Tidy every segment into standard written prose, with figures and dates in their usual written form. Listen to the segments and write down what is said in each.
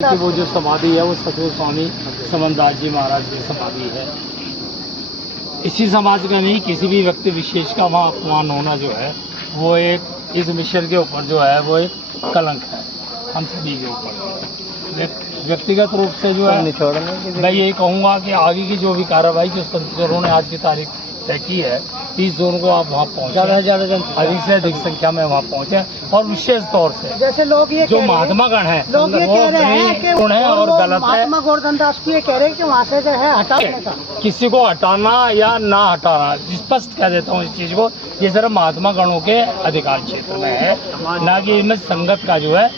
कि वो जो समाधि है वो सतगुरु स्वामी समनदास जी महाराज की समाधि है। इसी समाज का नहीं, किसी भी व्यक्ति विशेष का वहाँ अपमान होना जो है वो एक इस मिशन के ऊपर जो है वो एक कलंक है हम सभी के ऊपर। व्यक्तिगत रूप से जो है मैं यही कहूँगा कि आगे की जो भी कार्रवाई जो संतजनों ने आज की तारीख तय की है 30 जून को आप वहाँ पहुँचे, अधिक से अधिक संख्या में वहाँ पहुँचे और विशेष तौर से जैसे लोग ये जो महात्मा गण है लोग ये कह रहे हैं कि और गलत है। महात्मा गोवर्धन दास जी ये कह रहे हैं कि वहाँ से जो है हटाने का किसी को हटाना या ना हटाना स्पष्ट कह देता हूँ इस चीज को, ये सिर्फ महात्मा गणों के अधिकार क्षेत्र में है, ना कि इसमें संगत का जो है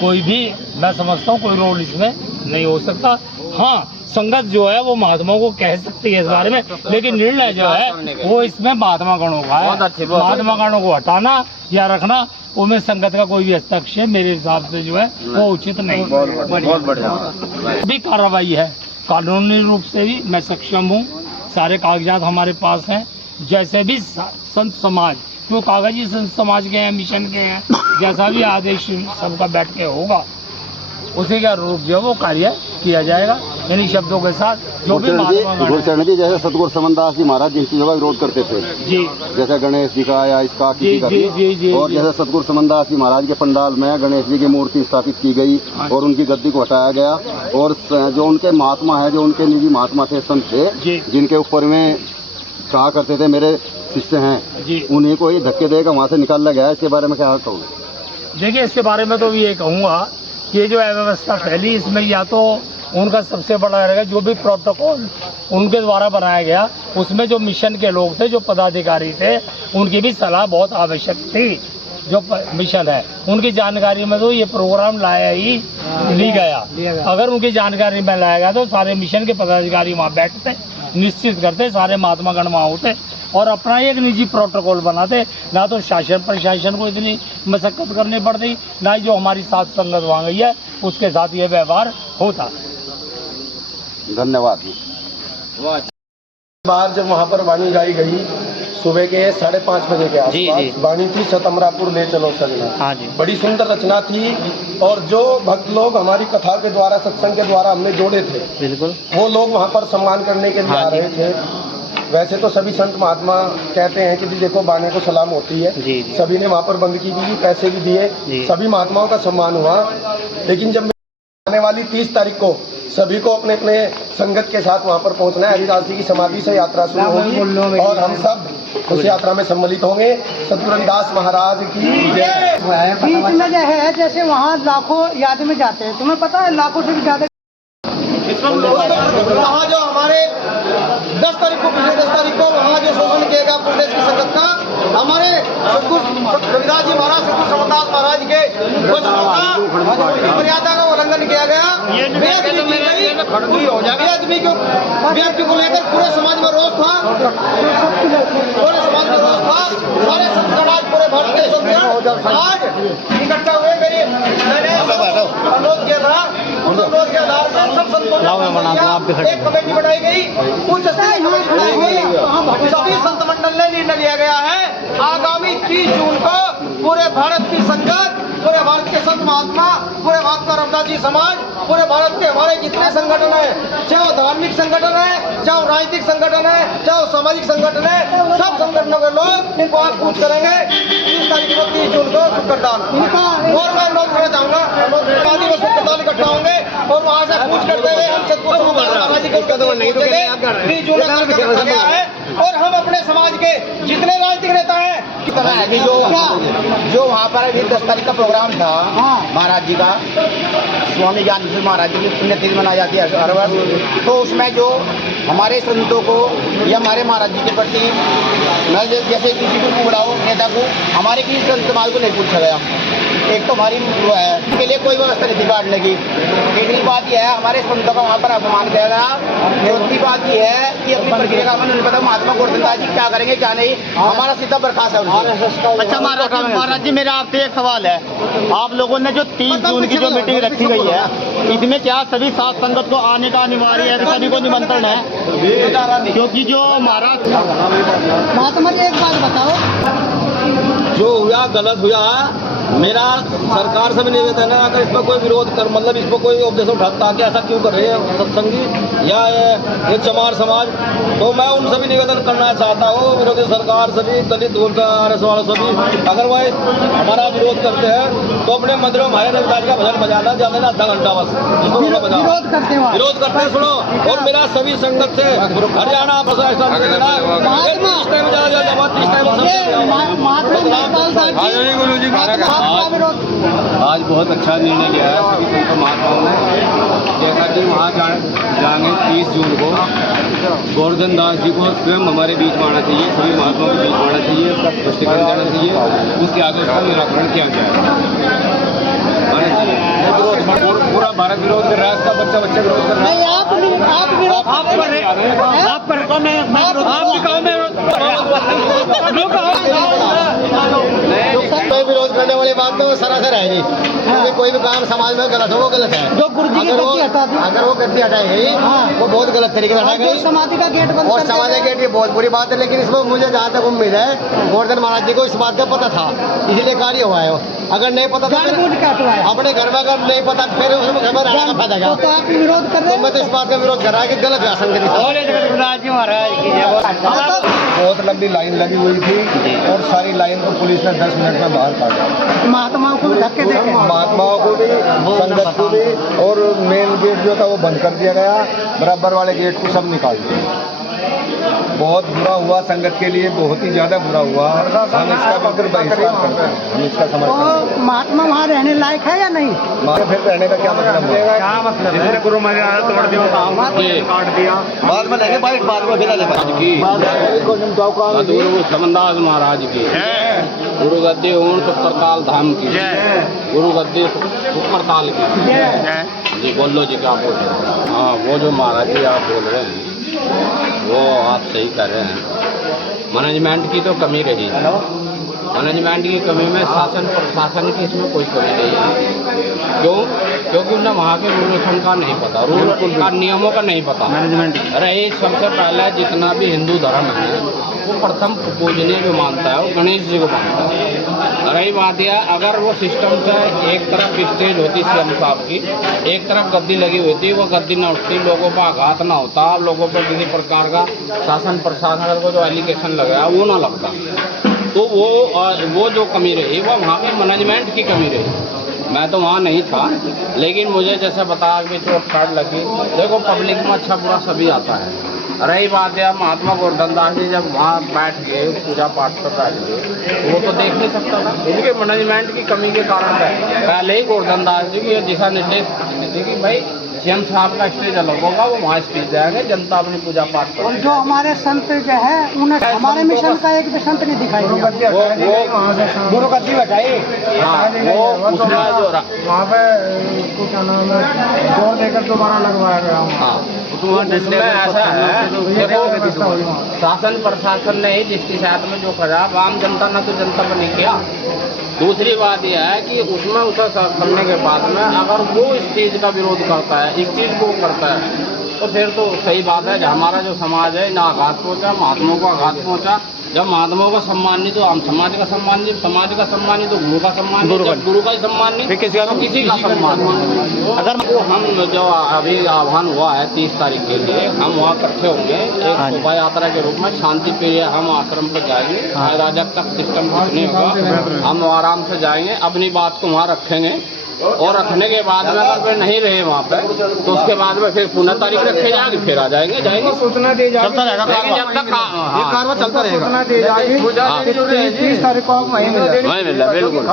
कोई भी मैं समझता हूँ कोई रोल इसमें नहीं हो सकता। हाँ, संगत जो है वो महात्माओं को कह सकती है इस बारे में, लेकिन निर्णय जो है वो इसमें महात्मा गणों का है। महात्मा गणों को हटाना या रखना उनमें संगत का कोई भी हस्तक्षेप मेरे हिसाब से जो है वो उचित नहीं। भी कार्रवाई है कानूनी रूप से भी मैं सक्षम हूँ, सारे कागजात हमारे पास हैं। जैसे भी संत समाज जो कागजी संत समाज के हैं, मिशन के हैं, जैसा भी आदेश सबका बैठ के होगा उसी का रूप जो वो कार्य किया जाएगा। इन्हीं शब्दों के साथ जो भी गुरुचरण जी जैसे सतगुरु समनदास जी महाराज जिन चीजों का विरोध करते थे जी, जैसे गणेश जी का या इसका किसी का भी, और जैसे सतगुरु समनदास जी महाराज के पंडाल में गणेश जी की मूर्ति स्थापित की गई और उनकी गद्दी को हटाया गया, और जो उनके महात्मा है, जो उनके निजी महात्मा थे, संत थे, जिनके ऊपर में कहा करते थे मेरे शिष्य हैं, उन्हीं को ही धक्के देकर वहाँ से निकाला गया। इसके बारे में क्या कहोगे? देखिए, इसके बारे में तो ये कहूँगा कि ये जो अव्यवस्था फैली इसमें या तो उनका सबसे बड़ा रहेगा जो भी प्रोटोकॉल उनके द्वारा बनाया गया उसमें जो मिशन के लोग थे, जो पदाधिकारी थे, उनकी भी सलाह बहुत आवश्यक थी। जो मिशन है उनकी जानकारी में तो ये प्रोग्राम लाया ही ली गया। अगर उनकी जानकारी में लाया गया तो सारे मिशन के पदाधिकारी वहाँ बैठते, निश्चित करते, सारे महात्मा गण वहाँ होते और अपना एक निजी प्रोटोकॉल बनाते। ना तो शासन प्रशासन को इतनी मशक्कत करनी पड़ती, ना ही जो हमारी साथ संगत वहाँ गई है उसके साथ ये व्यवहार होता। धन्यवाद। बार जब वहाँ पर वाणी गाई गई सुबह के 5:30 बजे के आसपास, वाणी थी सतमरापुर ले चलो सजना। हाँ जी, बड़ी सुंदर रचना थी और जो भक्त लोग हमारी कथा के द्वारा, सत्संग के द्वारा हमने जोड़े थे, बिल्कुल वो लोग वहाँ पर सम्मान करने के लिए आ रहे थे। वैसे तो सभी संत महात्मा कहते हैं कि देखो बाने को सलाम होती है, सभी ने वहाँ पर बंदगी भी दी, पैसे भी दिए, सभी महात्माओं का सम्मान हुआ। लेकिन जब आने वाली 30 तारीख को सभी को अपने अपने संगत के साथ वहाँ पर पहुँचना है। हरिदास जी की समाधि से यात्रा शुरू होगी और हम सब उस यात्रा में सम्मिलित होंगे। सतगुरु रविदास महाराज की जय। बीच में जो है जैसे वहाँ लाखों याद में जाते हैं, तुम्हें पता है लाखों से भी ज्यादा वहाँ जो हमारे 10 तारीख को, पिछले 10 तारीख को वहाँ जो शोषण किया गया प्रदेश की संगत का, हमारे सतगुरु रविदास जी महाराज, सतगुरु समनदास महाराज के वचनों का मर्यादा का उल्लंघन किया गया। व्यक्ति को लेकर पूरे समाज में रोष था, पूरे समाज में रोष था। सारे संत समाज पूरे भारत के संत आज इकट्ठा हुए। मैंने अनुरोध किया था, उस अनुरोध के आधार पर सब संतों एक कमेटी बनाई गई, उच्च स्तरीय कमेटी बनाई गई। सभी संत मंडल ने निर्णय लिया गया है आगामी 30 जून को पूरे भारत की संगत, पूरे भारत के संत महात्मा, पूरे महात्मा रविदास जी समाज, पूरे भारत के हमारे जितने संगठन है, चाहे वो धार्मिक संगठन है, चाहे वो राजनीतिक संगठन है, चाहे वो सामाजिक संगठन है, सब संगठनों के लोग इनको आप पूछ करेंगे 30 तारीख को, 30 जून को शुक्रदान। और मैं अनुरोध करना चाहूंगा, आदि में शुक्रदान इकट्ठा होंगे और वहाँ से पूछ करते हुए हम सतगुरु समनदास महाराज जी को 30 जून को गया है। और हम अपने समाज के जितने राजनीतिक नेता हैं तरह है कि जो वहाँ पर अभी 10 तारीख का प्रोग्राम था महाराज जी का, स्वामी ज्ञानेश्वर महाराज जी की पुण्यतिथि मनाई जाती है हर वर्ष, तो उसमें जो हमारे संतों को या हमारे महाराज जी के प्रति न जैसे किसी को बुलाओ नेता को, हमारे किसी संत समाज को नहीं पूछा गया। एक तो हमारी वो है के लिए कोई व्यवस्था नहीं थी काटने की। तीसरी बात यह है हमारे संतों का वहाँ पर अपमान किया गया। चौथी बात यह है कि अपनी प्रक्रिया का हमें नहीं पता महात्मा गोवर्धन दास जी क्या करेंगे क्या नहीं, हमारा सीधा बर्खास्त है उनसे। अच्छा महाराज जी, मेरा आपसे एक सवाल है, आप लोगों ने जो 30 जून की जो मीटिंग रखी गई है, इसमें क्या सभी सात संगत को आने का अनिवार्य है, सभी को निमंत्रण है? क्योंकि जो महात्मा जी एक बात बताओ, जो हुआ गलत हुआ, मेरा सरकार से भी निवेदन है, अगर इसमें कोई विरोध कर मतलब इसमें कोई ऑब्जेक्शन उठाता कि ऐसा क्यों कर रहे हैं सत्संगी या ये चमार समाज, तो मैं उनसे भी निवेदन करना चाहता हूँ, विरोधी सरकार से भी, दलित RS वालों से भी, अगर वह हमारा विरोध करते हैं तो अपने मंदिरों में हमारे रविदास का भजन बजाना ज़्यादा ना आधा घंटा बस विरोध करते हैं विरोध करते हैं। सुनो, और मेरा सभी संगत से हरियाणा प्रशासन से निवेदन है, इस टाइम ज़्यादा जब इस टाइम आज बहुत अच्छा निर्णय लिया है सभी संत महात्माओं ने, जैसा कि वहाँ जाएंगे 30 जून को गोवर्धन दास जी को स्वयं हमारे बीच में आना चाहिए, सभी महात्माओं के बीच में आना चाहिए, उसका स्पष्टीकरण देना चाहिए, उसके आगे उसका निराकरण किया जाए। पूरा भारत विरोध कर रहा है, इसका बच्चा विरोध कर रहा है। कोई विरोध करने वाली बात तो सरासर है जी, क्योंकि कोई भी काम समाज में गलत हो वो गलत है। जो गुरुजी की गद्दी हटा दी, अगर वो गद्दी हटाई गई वो बहुत गलत तरीके से हटाई गई, समाधि का गेट बंद और समाधि गेट ये बहुत बुरी बात है। लेकिन इसमें मुझे जहाँ तक उम्मीद है गोवर्धन महाराज जी को इस बात का पता था, इसलिए कार्य हुआ है। अगर नहीं पता तो अपने घर में अगर नहीं पता फिर उसमें घर में रहने का फायदा क्या? तो आप विरोध कर रहे तो मैं तो इस बात का विरोध कर रहा है कि गलत है असंगति। बहुत लंबी लाइन लगी हुई थी और सारी लाइन को पुलिस ने 10 मिनट में बाहर काटा। महात्माओं को धक्के देके, महात्माओं को भी, संगत को भी, और मेन गेट जो था वो बंद कर दिया गया, बराबर वाले गेट को सब निकाल दिया। बहुत बुरा हुआ संगत के लिए, बहुत ही ज़्यादा बुरा हुआ। हम इसका बिल्कुल बहिष्कार करते हैं, हम इसका समर्थन करते तो महात्मा वहाँ रहने लायक है या नहीं? हैं। फिर रहने का क्या मतलब है? क्या मतलब? जिसने गुरु महाराज तोड़ दिया काट दिया, बाद में लेंगे बाद में बिना गुरु समनदास महाराज की गुरु गद्दी ओम सुपरताल धाम की गुरु गद्दी सुपरताल की जी। बोलो जी क्या बोल रहे हैं? हाँ, वो जो महाराज जी आप बोल रहे हैं वो आप सही कर रहे हैं। मैनेजमेंट की तो कमी रही, मैनेजमेंट की कमी में शासन प्रशासन की इसमें कोई कमी नहीं है। क्यों? क्योंकि उन्हें वहाँ के रूल का नहीं पता, रूल का नियमों का नहीं पता मैनेजमेंट। रही सबसे पहले जितना भी हिंदू धर्म है वो प्रथम पूजनीय जो मानता है वो गणेश जी को मानता है। रही बात यह, अगर वो सिस्टम से एक तरफ स्टेज होती सीएम साहब की, एक तरफ गद्दी लगी हुई थी, वो गद्दी न उठती, लोगों पर आघात ना होता, लोगों पर किसी प्रकार का शासन प्रशासन को जो एलिगेशन लगाया वो ना लगता, तो वो जो कमी रही वो वहाँ पे मैनेजमेंट की कमी रही। मैं तो वहाँ नहीं था, लेकिन मुझे जैसे बताया कि चोट फाट लगी। देखो पब्लिक में अच्छा बुरा सभी आता है। रही बात है महात्मा गोवर्धन दास जी जब वहाँ बैठ के पूजा पाठ कर रहे थे वो तो देख नहीं सकता था, उनके मैनेजमेंट की कमी के कारण पहले ही गोवर्धन दास जी की दिशा निर्देश थे कि भाई सीएम साहब का स्टेज अलग होगा, वो वहाँ स्टेज जाएंगे, जनता अपनी पूजा पाठ कर। और जो हमारे संत जो है उन्हें हमारे मिशन का एक भी संत नहीं दिखाई दिया। वो गुरु गद्दी हटाई, हाँ, वो उसमें जो वहाँ पे उसको क्या नाम है जोर देकर दोबारा लगवाया गया। हाँ, उसमें ऐसा है, देखो शासन प्रशासन ने ही जिसकी शायद में जो करा आम जनता ने तो जनता पर नहीं किया। दूसरी बात यह है कि उसमें उसे करने के बाद में अगर वो इस चीज़ का विरोध करता है, इस चीज़ को करता है, तो फिर तो सही बात है। हमारा जो समाज है ना आघात पहुँचा, महात्माओं को आघात पहुँचा। जब महात्माओं का सम्मान नहीं तो आम समाज का सम्मान नहीं, समाज का सम्मान नहीं तो गुरु का सम्मान नहीं, जब गुरु का ही सम्मान नहीं किसी का सम्मान नहीं। अगर वो हम जो अभी आह्वान हुआ है 30 तारीख के लिए, हम वहाँ इकट्ठे होंगे एक शोभा यात्रा के रूप में, शांति प्रिय हम आश्रम पर जाएंगे, राजक तक सिस्टम कुछ नहीं होगा, हम आराम से जाएंगे, अपनी बात को वहाँ रखेंगे, और रखने के बाद में अगर वे नहीं रहे वहाँ पे तो उसके बाद में फिर पुनः तारीख रखे जाएंगे, फिर आ जाएंगे सूचना दी जाएगी, चलता रहेगा जब तक कारवा चलता रहेगा। सूचना दी जाएगी 30 तारीख को आप वहीं मिल जाए, बिल्कुल।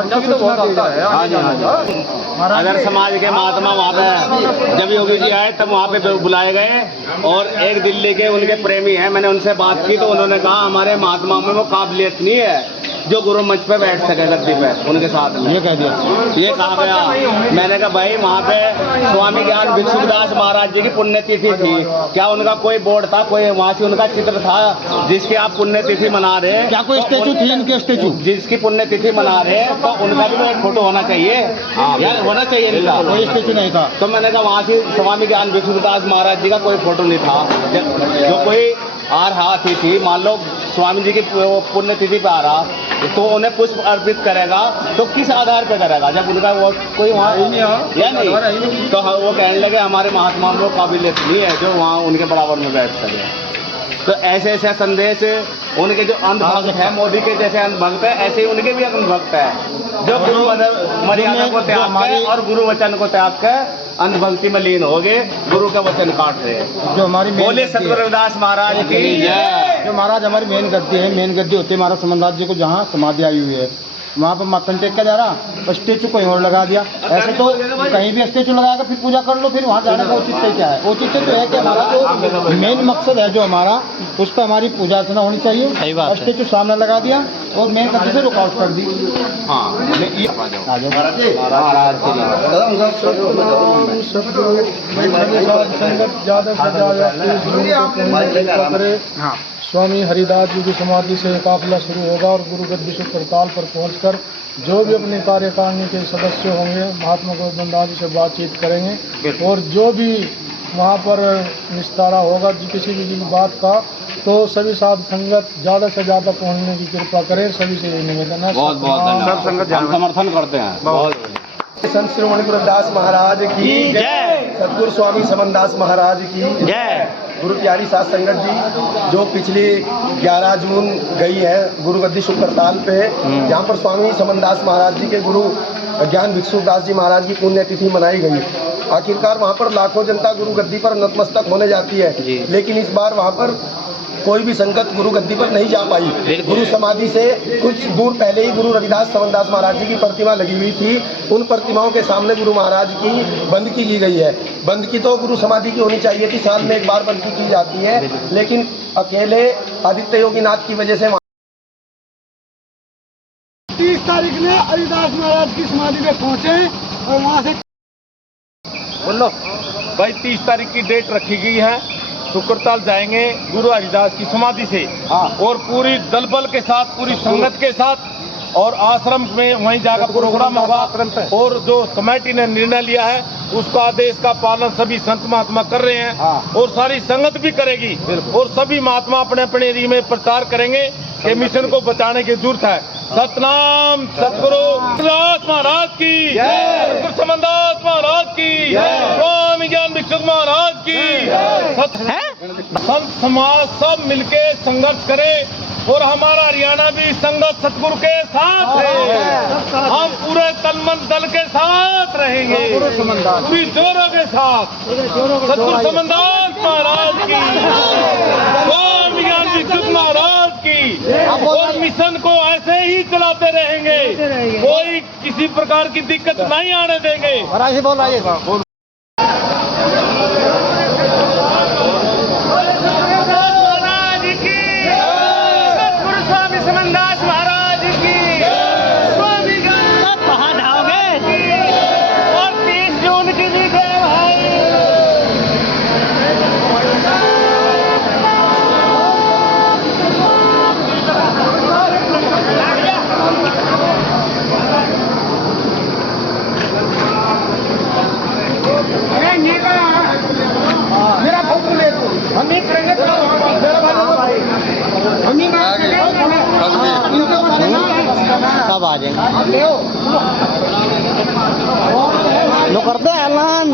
अगर समाज के महात्मा वहाँ पे जब योगी जी आए तब वहाँ पे बुलाए गए, और एक दिल्ली के उनके प्रेमी हैं, मैंने उनसे बात की तो उन्होंने कहा हमारे महात्मा में वो काबिलियत नहीं है जो गुरु मंच पे बैठ सके गद्दी पे उनके साथ में। ये कह दिया, ये कहा गया। मैंने कहा भाई वहाँ पे स्वामी ज्ञान भिक्षुदास महाराज जी की पुण्यतिथि थी, क्या उनका कोई बोर्ड था, कोई वहाँ से उनका चित्र था जिसकी आप पुण्यतिथि मना रहे हैं? क्या कोई स्टेचू थी इनके? स्टेचू जिसकी पुण्यतिथि मना रहे हैं तो उनका भी तो एक फोटो होना चाहिए, यार होना चाहिए इनका, कोई स्टेचू नहीं था। तो मैंने कहा वहाँ से स्वामी ज्ञान भिक्षुदास महाराज जी का कोई फोटो नहीं था, जो कोई आ रहा थी मान लो स्वामी जी की पुण्यतिथि पे आ रहा तो उन्हें पुष्प अर्पित करेगा तो किस आधार पर करेगा? जब उनका वो कोई वहाँ या नहीं, तो वो कहने लगे हमारे महात्मा में काबिलियत नहीं है जो वहाँ उनके बराबर में बैठ सके। तो ऐसे ऐसे संदेश उनके जो अंधभक्त है, मोदी के जैसे अंधभक्त है, ऐसे ही उनके भी अंधभक्त है जो गुरु मर्यादा को त्याग के और गुरु वचन को त्याग के अंधभक्ति में लीन हो गए, गुरु का वचन काट रहे हैं। जो हमारी बोले सतगुरु रविदास महाराज की जय। जो महाराज हमारी मेन गद्दी है, मेन गद्दी होती है महाराज समनदास जी को, जहाँ समाधि आई हुई है वहाँ पर माथन टेक के जा रहा, तो स्टेचू कहीं और लगा दिया। ऐसे तो कहीं भी स्टेचू लगाएगा फिर पूजा कर लो, फिर वहाँ जाने का औचित्य क्या है? औचित्य तो है कि हमारा जो मेन मकसद है जो हमारा, उस पर हमारी पूजा अर्चना होनी चाहिए। सही बात है। स्टेचू सामने लगा दिया और मेन गद्दी से रुकावट कर दी। हाँ हाँ स्वामी हरिदास जी की समाधि से काफिला शुरू होगा और गुरु गद्दी करताल पर पहुंचकर जो भी अपने कार्यकारिणी के सदस्य होंगे महात्मा गोविंद जी से बातचीत करेंगे और जो भी वहाँ पर निस्तारा होगा किसी भी बात का, तो सभी साध संगत ज़्यादा से ज़्यादा पहुँचने की कृपा करें। सभी से यही निवेदन है। बहुत बहुत धन्यवाद, सब संगत हम समर्थन करते हैं। बहुत संत श्रीमणि गुरुदास महाराज की जय। सतगुरु स्वामी समनदास महाराज की जय। गुरु प्यारी साध संगत जी जो पिछली 11 जून गई है गुरु गद्दी शुभ करताल पे, जहाँ पर स्वामी समनदास महाराज जी के गुरु ज्ञान भिक्षु दास जी महाराज की पुण्यतिथि मनाई गई। आखिरकार वहाँ पर लाखों जनता गुरु गद्दी पर नतमस्तक होने जाती है, लेकिन इस बार वहाँ पर कोई भी संगत गुरु गद्दी पर नहीं जा पाई। गुरु समाधि से कुछ दूर पहले ही गुरु रविदास समनदास महाराज जी की प्रतिमा लगी हुई थी, उन प्रतिमाओं के सामने गुरु महाराज की बंदगी की गई है। बंदगी तो गुरु समाधि की होनी चाहिए थी, साल में एक बार बंदगी की जाती है, लेकिन अकेले आदित्य योगीनाथ की वजह से 30 तारीख में हरिदास महाराज की समाधि में पहुंचे और वहाँ से बोलो भाई 30 तारीख की डेट रखी गई है, शुक्रताल जाएंगे गुरु हरिदास की समाधि से और पूरी दल बल के साथ, पूरी संगत के साथ, और आश्रम में वहीं जाकर प्रोग्राम होगा। और जो कमेटी ने निर्णय लिया है उसका आदेश का पालन सभी संत महात्मा कर रहे हैं और सारी संगत भी करेगी और सभी महात्मा अपने अपने एरिया में प्रचार करेंगे कि मिशन को बचाने की जरूरत है। सतनाम सतगुरु रविदास महाराज की, सतगुरु समनदास महाराज की, स्वामी ज्ञान भिक्षु महाराज की। संत समाज सब मिलके संघर्ष करे और हमारा हरियाणा भी संगत सतगुरु के साथ है। हम पूरे तन मन दल के साथ रहेंगे, पूरी जोरों के साथ। सतगुरु समनदास महाराज की, स्वामी ज्ञान भिक्षु महाराज की। और मिशन को ऐसे ही चलाते रहेंगे, कोई किसी प्रकार की दिक्कत नहीं आने देंगे। मेरा फोटो ले दो, हम ही करेंगे। सब आ जाएंगे, लो करते हैं ऐलान।